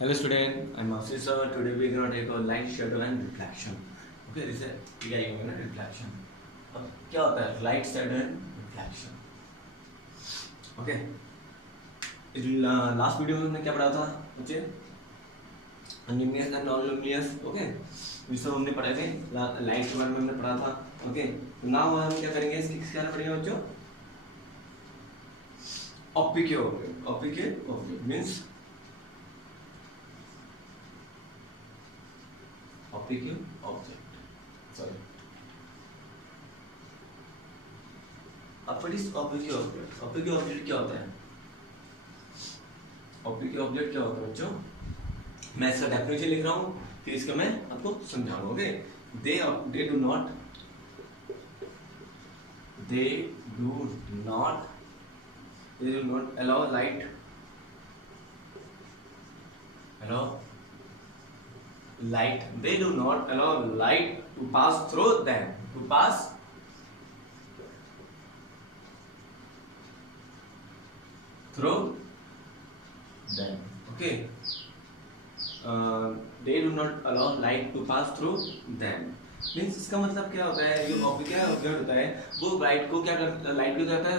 Hello student, I'm Ashish sir. Today we're going to take a light, shadow and reflection. Okay, this is क्या ये होगा ना reflection. अब क्या होता है light, shadow and reflection. Okay. Last video में हमने क्या पढ़ा था बच्चे? luminous and non luminous. Okay. ये सब हमने पढ़े थे. लाइट के बारे में हमने पढ़ा था. Okay. तो now हम क्या करेंगे? इसके बारे में पढ़ेंगे बच्चों. Opaque object. Opaque object means opaque object. Sorry. अब what is opaque object? Opaque object क्या होता है? Opaque object क्या होता है बच्चों? मैं इसका डेफिनेशन लिख रहा हूँ, फिर इसका मैं आपको समझाऊंगा. Okay? They do not allow light. They do not allow light to pass through them. To pass through them. Okay. They do not allow light to pass through them. Means इसका मतलब क्या होता है? जो ऑब्जेक्ट होता है वो light को क्या करता है?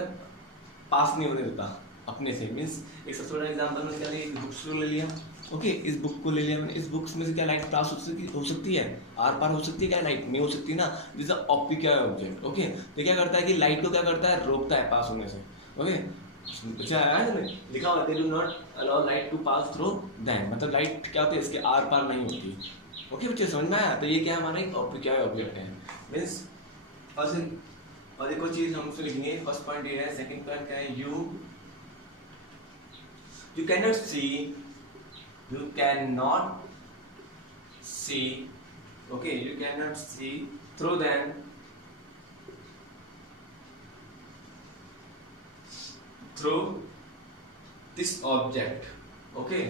पास नहीं होने देता अपने से. मीन्स एक सबसे बड़ा एग्जांपल में क्या लिया, बुक्स को ले लिया. ओके, इस बुक को ले लिया मैंने. इस बुक्स में से क्या लाइट पास हो सकती है? आर पार हो सकती है क्या? लाइट नहीं हो सकती ना. This optic object. ओके, तो क्या करता है कि लाइट को क्या करता है? रोकता है पास होने से. ओके, अच्छा है लिखा हुआ, they do not allow light to pass through them. मतलब लाइट क्या होती है? इसके आर पार नहीं होती. ओके बच्चे, समझ में आया? तो ये क्या हमारा एक ऑप्टिक ऑब्जेक्ट है. मीन्स और एक और चीज हम उससे लिखेंगे. फर्स्ट पॉइंट ये है. सेकंड पॉइंट क्या है? you cannot see, okay, you cannot see through them through this object. Okay,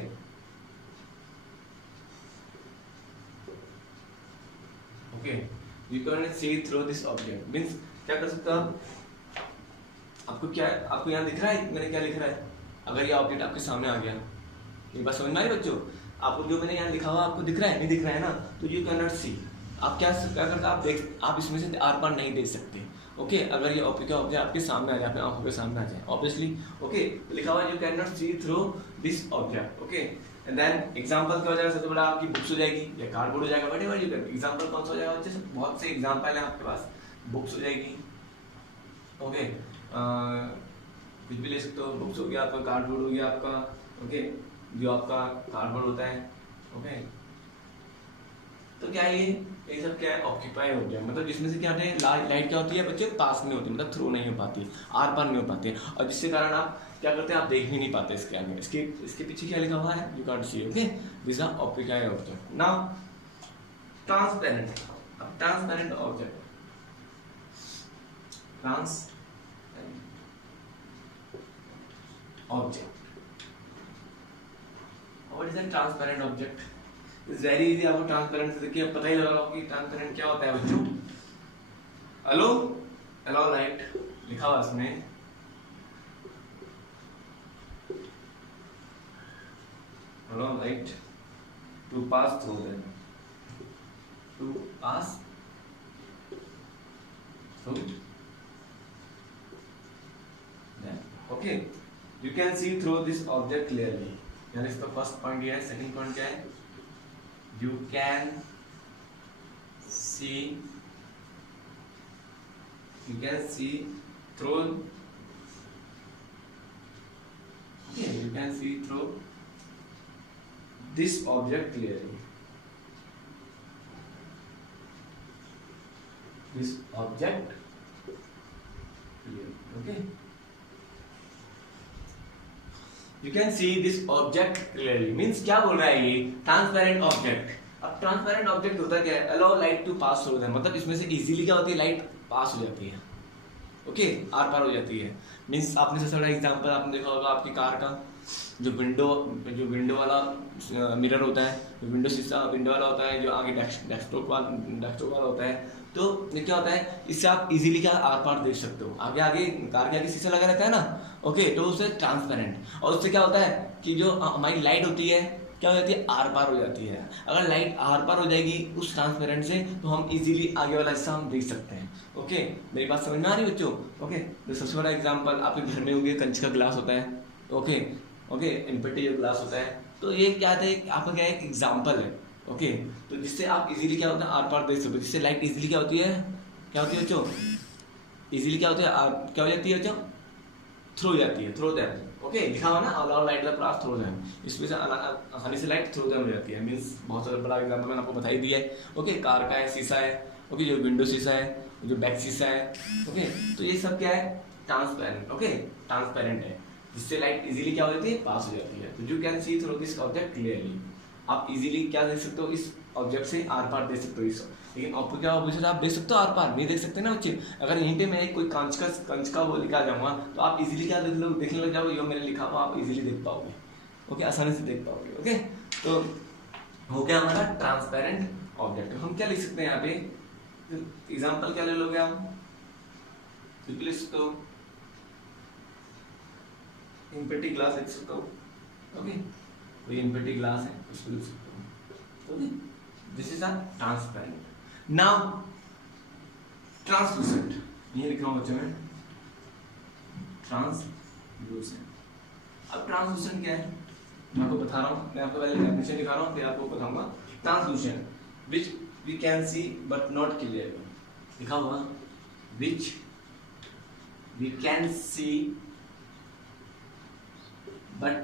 you cannot see through this object means क्या कर सकते हो आप? आपको यहाँ दिख रहा है मैंने क्या लिख रहा है? अगर ये ऑब्जेक्ट आपके सामने आ गया, ये बात समझ में आई बच्चों? आपको जो मैंने यहाँ लिखा हुआ आपको दिख रहा है? नहीं दिख रहा है ना, तो यू कैन नॉट सी. आप क्या करते? आप इसमें से आर पार नहीं देख सकते. ओके, अगर ये ऑब्जेक्ट आपके सामने आ जाए, आपकी आंखों के सामने आ जाए ऑब्वियसली. ओके, लिखा हुआ you can not see through this object. Okay, and then example क्या हो जाएगा? सबसे बड़ा आपकी बुक्स हो जाएगी या कार्डबोर्ड हो जाएगा. Whatever you can. एग्जांपल कौन सा हो जाएगा बच्चे? बहुत से एग्जांपल है आपके पास. बुक्स हो जाएगी. ओके, कुछ भी ले सकते हो. बुक्स हो गया आपका, कार्डबोर्ड हो गया आपका. ओके, जो आपका कार्डबोर्ड होता है. ओके, तो क्या ये सब क्या है? ऑक्यूपाई हो गया. मतलब जिसमें से क्या होता है? लाइट क्या होती है बच्चे? पास नहीं होती, मतलब थ्रू नहीं हो पाती, आर पार नहीं हो पाती. और जिसके कारण आप क्या करते हैं? आप देख ही नहीं पाते इसके आगे. इसके पीछे क्या लिखा हुआ है? You can't see. Okay, this are occupy object. Now transparent. अब transparent object, object. What is a transparent object? It's very easy. आपको ट्रांसपेरेंट से देखिए पता ही लगा होगा कि ट्रांसपेरेंट क्या होता है बच्चों. अलो लाइट लिखा हुआ इसमें. Allow light to pass through them. To pass through them. Okay, you can see through this object clearly. यानी इसका फर्स्ट पॉइंट ये है. सेकंड पॉइंट क्या है? you can see through, okay, you can see through this object clearly. This object clearly. Okay, You can see this object clearly. Means क्या बोल रहा है ये? Transparent object. अब ट्रांसपेरेंट ऑब्जेक्ट होता क्या है? Allow light to pass through them. मतलब इसमें से इजीली क्या होती है? लाइट पास हो जाती है. ओके, आर पार हो जाती है. मीन्स आपने सबसे बड़ा एग्जांपल आपने देखा होगा आपकी कार का. जो विंडो वाला मिरर होता है, जो विंडो वाला होता है, जो आगे डेस्कटॉप वाला होता है, तो ये क्या होता है, इससे आप इजीली क्या आर पार देख सकते हो। आगे कार के आगे शीशा लगा रहता है ना, ओके, तो उससे ट्रांसपेरेंट, और उससे क्या होता है कि जो हमारी लाइट होती है क्या हो जाती है, आर पार हो जाती है। अगर लाइट आर पार हो जाएगी उस ट्रांसपेरेंट से तो हम इजीली आगे वाला हिस्सा हम देख सकते हैं। ओके, मेरी बात समझ में आ रही है बच्चों? ओके, तो सबसे बड़ा एग्जांपल आपके घर में होंगे, कंच का ग्लास होता है। ओके ओके, एम्पटी जो ग्लास होता है, तो ये क्या है, आपका क्या एक एग्जाम्पल है। ओके, तो जिससे आप इजीली क्या होता है, आर पार देख सकते हो, जिससे लाइट इजीली क्या होती है, क्या होती है बच्चों, इजीली क्या होती है, क्या हो जाती है बच्चों, थ्रो जाती है, थ्रो दैम। ओके, लिखा हुआ ना, allow light the pass through them, इसमें से आसानी से लाइट थ्रो दैम हो जाती है। मींस बहुत सारा बड़ा एग्जांपल मैंने आपको बता ही दिया है। ओके, कार का है, शीशा है। ओके, जो विंडो शीशा है, जो बैक शीशा है। ओके, तो ये सब क्या है, ट्रांसपेरेंट। ओके, ट्रांसपेरेंट है, जिससे लाइट इजीली क्या हो जाती है, पास हो जाती है। तो you can see through this object clearly, आप इजीली क्या देख सकते हो, इस ऑब्जेक्ट से आर पार देख सकते हो इस। लेकिन आपको क्या ऑब्जेक्ट आप देख सकते हो आर पार, नहीं देख सकते ना बच्चे। अगर यहीं पे मैं कोई कंच का वो लिखा जाऊंगा तो आप इजीली क्या देखने लग जाओगे, जो मैंने लिखा हुआ आप इजीली देख पाओगे। ओके, आसानी से देख पाओगे। ओके, तो हो गया हमारा ट्रांसपेरेंट ऑब्जेक्ट। हम क्या लिख सकते हैं यहाँ पे, एग्जाम्पल क्या ले लोगे आप, लिख सकते हो एम्पटी ग्लास लिख सकते हो। ओके, कोई एम्पटी ग्लास है उसको लिख सकते हो। Okay, this is a transparent. Now translucent, ये लिख रहा हूं बच्चों में, ट्रांसलूसेंट। अब ट्रांसलूसेंट क्या है मैं आपको बता रहा हूं, मैं आपको पहले डेफिनेशन दिखा रहा हूं फिर आपको बताऊंगा। Translucent, which we can see but not clearly, लिखा हुआ which we can see but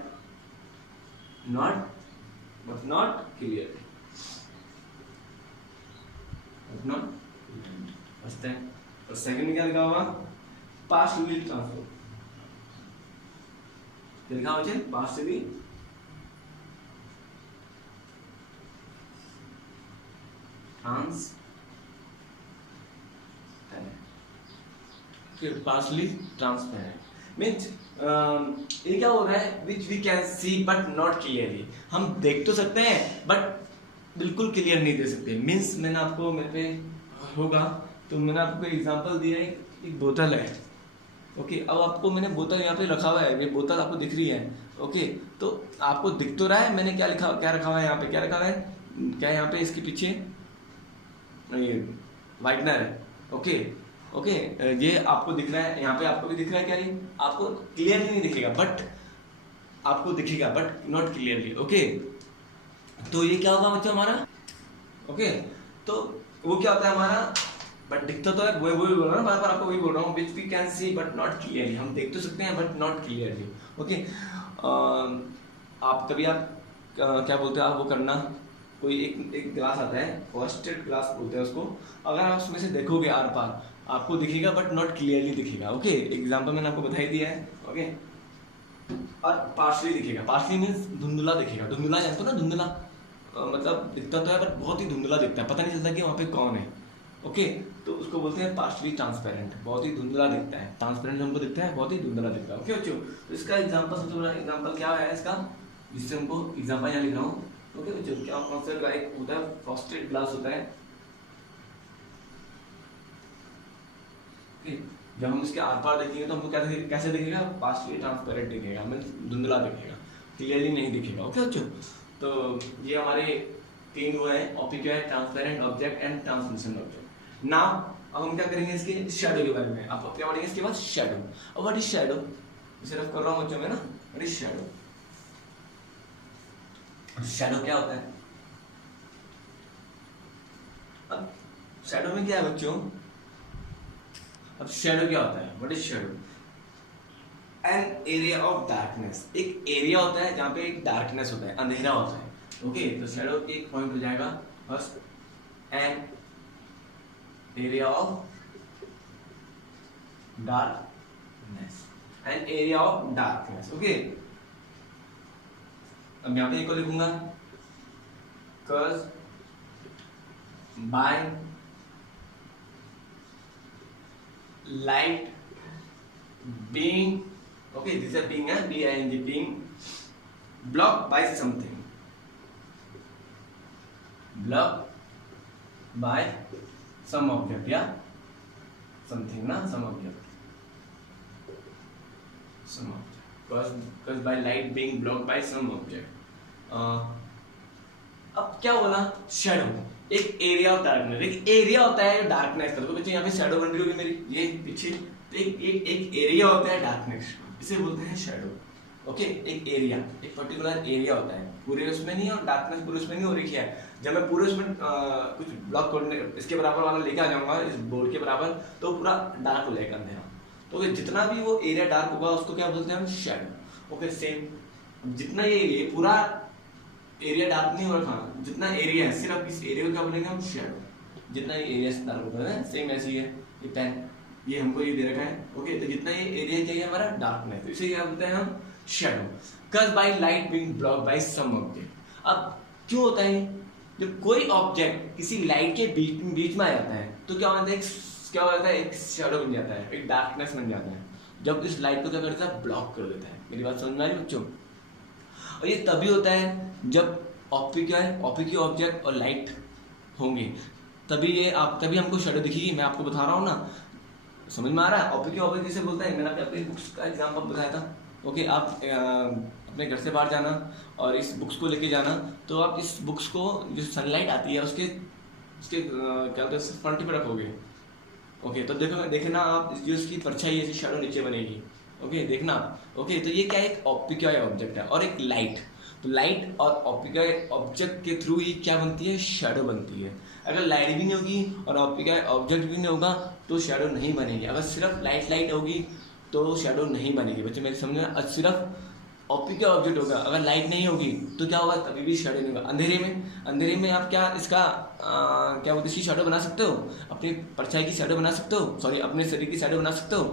not clearly, but not first है। और सेकंड में क्या लिखा हुआ, पार्शियली ट्रांसफॉर्म, क्या लिखा हुआ है, पार्शियली पार्शियली ट्रांसपेरेंट मीन्स ये क्या हो रहा है, which we can see but not clearly, हम देख तो सकते हैं बट बिल्कुल क्लियर नहीं दे सकते। मीन्स मैंने आपको, मेरे पे होगा तो मैंने आपको एग्जांपल दिया है, एक बोतल है। ओके, अब आपको मैंने बोतल यहाँ पे रखा हुआ है, ये बोतल आपको दिख रही है। ओके, तो आपको दिख तो रहा है मैंने क्या लिखा, क्या रखा हुआ है यहाँ पे, क्या रखा हुआ है, क्या यहाँ पे इसके पीछे वाइटनर है। ओके ओके, ये आपको दिख रहा है, यहाँ पे आपको भी दिख रहा है, क्या ये आपको क्लियरली नहीं दिखेगा बट आपको दिखेगा बट नॉट क्लियरली। ओके, तो ये क्या होगा बच्चों हमारा, ओके, तो वो क्या होता है हमारा, बट दिखता तो है, वही बोल रहा हूँ बार बार आपको, वही बोल रहा हूँ, which we can see but not clearly, हम देख तो सकते हैं बट नॉट क्लियरली। ओके, आप कभी आप क्या बोलते हैं, आप वो करना, कोई एक ग्लास आता है, फ्रस्टेड ग्लास बोलते हैं उसको, अगर आप उसमें से देखोगे आर पार आपको दिखेगा बट नॉट क्लियरली दिखेगा। ओके, एग्जांपल मैंने आपको बता ही दिया है। ओके, और पार्शली दिखेगा, पार्शली मीन्स धुंधला दिखेगा, धुंधला जानते हो ना, धुंधला मतलब दिखता तो है बट बहुत ही धुंधला दिखता है, पता नहीं चलता कि वहाँ पे कौन है। ओके, तो उसको बोलते हैं पार्शली ट्रांसपेरेंट, बहुत ही धुंधला दिखता है। ट्रांसपेरेंट हमको दिखता है, बहुत ही धुंधला दिखता है। ओके बच्चों, तो इसका एग्जांपल, सबसे बड़ा एग्जांपल क्या है इसका, जिससे हमको एग्जांपल यहाँ लिख रहा हूँ। ओके बच्चों, क्या कौन सा एक होता है, फ्रॉस्टेड ग्लास होता है। जब हम इसके आर पार देखेंगे तो हमको क्या दिखेगा, कैसे दिखेगा, पार्शियली ट्रांसपेरेंट दिखेगा, मींस धुंधला दिखेगा, क्लियरली नहीं दिखेगा। ओके बच्चों, तो ये हमारे तीन वो है ऑप्टिक, क्या है, transparent object and translucent object. Now अब हम क्या करेंगे, इसके शैडो के बारे में आप क्या पढ़ेंगे इसके बाद, शैडो। अब व्हाट इज शैडो, सिर्फ कर रहा हूँ बच्चों में ना, व्हाट इज शैडो, शैडो क्या होता है। अब शैडो में क्या है बच्चों, अब शैडो क्या होता है, what is shadow, N area of darkness, एक एरिया होता है जहाँ पे एक डार्कनेस होता है, अंधेरा होता है। ओके, तो शैडो एक पॉइंट हो जाएगा first, N area of darkness, N area of darkness. Okay, अब यहाँ पे एक को लिखूंगा, cause by light being, okay, this is being, B-I-N-G, being blocked by something, blocked by some object, yeah, something na, some object, cause by light being blocked by some object, अब क्या बोला, shadow, एक area of darkness, एक area होता है darkness का। तो बच्चे यहाँ पे शेडो बन रही होगी मेरी, ये पीछे, तो एक एरिया होता है डार्कनेस, इसे बोलते हैं शेडो। ओके, एक एरिया, एक पर्टिकुलर एरिया होता है, पूरे उसमें नहीं, और डार्कनेस पूरे उसमें नहीं हो रही है। जब मैं पूरे उसमें कुछ ब्लॉक करने इसके बराबर वाला लेके आ जाऊंगा, इस बोर्ड के बराबर, तो पूरा डार्क हो जाएगा अंधेरा। तो जितना भी वो एरिया डार्क होगा उसको क्या बोलते हैं हम, शेडो। ओके, सेम जितना ये पूरा एरिया डार्क नहीं हो रखा, जितना एरिया है सिर्फ इस एरिया को क्या बोलेंगे हम, शेडो। जितना ये एरिया डार्क होता है, सेम ऐसे ही है ये पेन, ये हमको ये दे रखा है। ओके, तो जितना ये एरिया चाहिए हमारा डार्कनेस, तो इसे क्या बोलते हैं हम, shadow. Caused by light being block by some object. अब क्यों होता है, जब कोई ऑब्जेक्ट किसी लाइट के बीच में आ जाता है तो क्या होता है, क्या होता है, एक शेडो बन जाता है, एक डार्कनेस बन जाता है, जब इस लाइट को क्या करता है, ब्लॉक कर देता है। मेरी बात समझ में आ रही बच्चों? और ये तभी होता है जब ऑप्टिक ऑब्जेक्ट और लाइट होंगे, तभी हमको शेडो दिखेगी। मैं आपको बता रहा हूँ ना, समझ में आ रहा है? ऑप्टिक ऑब्जेक्ट जिसे बोलते हैं, मैंने अपनी बुक्स का एग्जाम्पल बताया था। ओके, आप अपने घर से बाहर जाना और इस बुक्स को लेके जाना, तो आप इस बुक्स को जो सनलाइट आती है उसके क्या बोलते हैं, फ्रंट पे रखोगे। ओके, तो देखना आप, जो इसकी परछाई ऐसी शेडो नीचे बनेगी। ओके, देखना। ओके, तो ये क्या है, एक ऑप्टिक ऑब्जेक्ट है और एक लाइट। तो लाइट और ऑप्टिक ऑब्जेक्ट के थ्रू ही क्या बनती है, शेडो बनती है। अगर लाइट भी नहीं होगी और ऑप्टिक ऑब्जेक्ट भी नहीं होगा तो शेडो नहीं बनेगी। अगर सिर्फ लाइट होगी तो शेडो नहीं बनेगी। बच्चे मेरे समझ में, सिर्फ ऑप्टिक ऑब्जेक्ट होगा, अगर लाइट नहीं होगी तो क्या होगा, तभी भी शेडो नहीं होगा। अंधेरे में आप क्या इसका क्या बोलते हैं, इसकी शेडो बना सकते हो, अपनी परछाई की शेडो बना सकते हो, सॉरी अपने शरीर की शेडो बना सकते हो।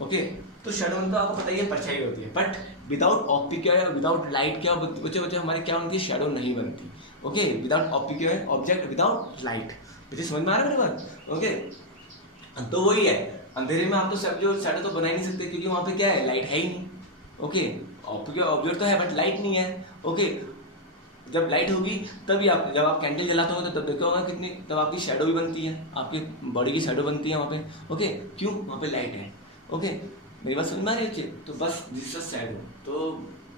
ओके, तो शेडो तो आपको पता ही है परछाई होती है, but without optic without light क्या बच्चे हमारे क्या बनती है, शेडो नहीं बनती। Okay, without optic object without light. बच्चे समझ में आ रहा है मेरी बात? ओके, तो वही है, अंधेरे में आप तो जो शेडो तो बना ही नहीं सकते, क्योंकि वहाँ पे क्या है, लाइट है ही नहीं। ओके, ऑप्टिक ऑब्जेक्ट तो है बट लाइट नहीं है। ओके, जब लाइट होगी तभी जब आप कैंडल जलाते हो तो तब देखा होगा कितनी, तब आपकी शेडो भी बनती है, आपकी बॉडी की शेडो बनती है वहाँ पे। ओके, क्यों, वहाँ पे लाइट है। ओके, मेरी बात समझ में आ रही है? तो बस दिस इज शेडो। तो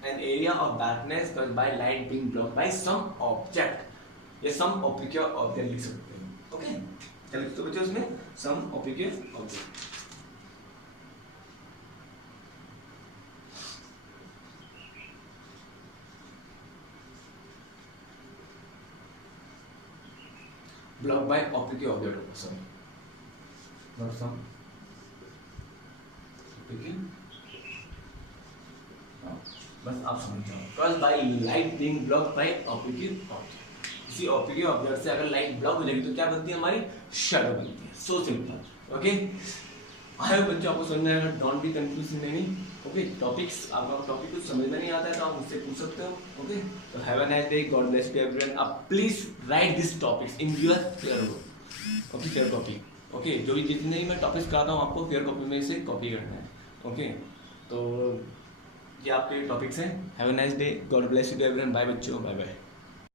an area of darkness caused by light being blocked by some object, या सम ऑप्टिक ऑब्जेक्ट लिख सकते हैं। ओके, क्या लिखते हो बच्चे उसमें, some optic object. blocked by optic object, sorry, not some optic, बस आप समझ जाओ। caused by light being blocked by optic object, किसी optic object से अगर लाइट ब्लॉक हो जाएगी तो क्या बनती है, हमारी शेडो बनती है। So simple. Okay, I hope बच्चों आपको समझ में आएगा, don't be confuse in any. Okay, topics, आपका टॉपिक कुछ समझ में नहीं आता है तो आप मुझसे पूछ सकते हो। ओके, तो have a nice day, God bless you everyone. आप please write this topics in your fair book. Okay, fair copy. Okay, जो भी जितने भी मैं टॉपिक्स कराता हूँ आपको फेयर कॉपी में इसे कॉपी करना है। ओके, तो ये आपके टॉपिक्स हैं। Have a nice day, God bless you everyone. Bye बच्चों, बाय बाय।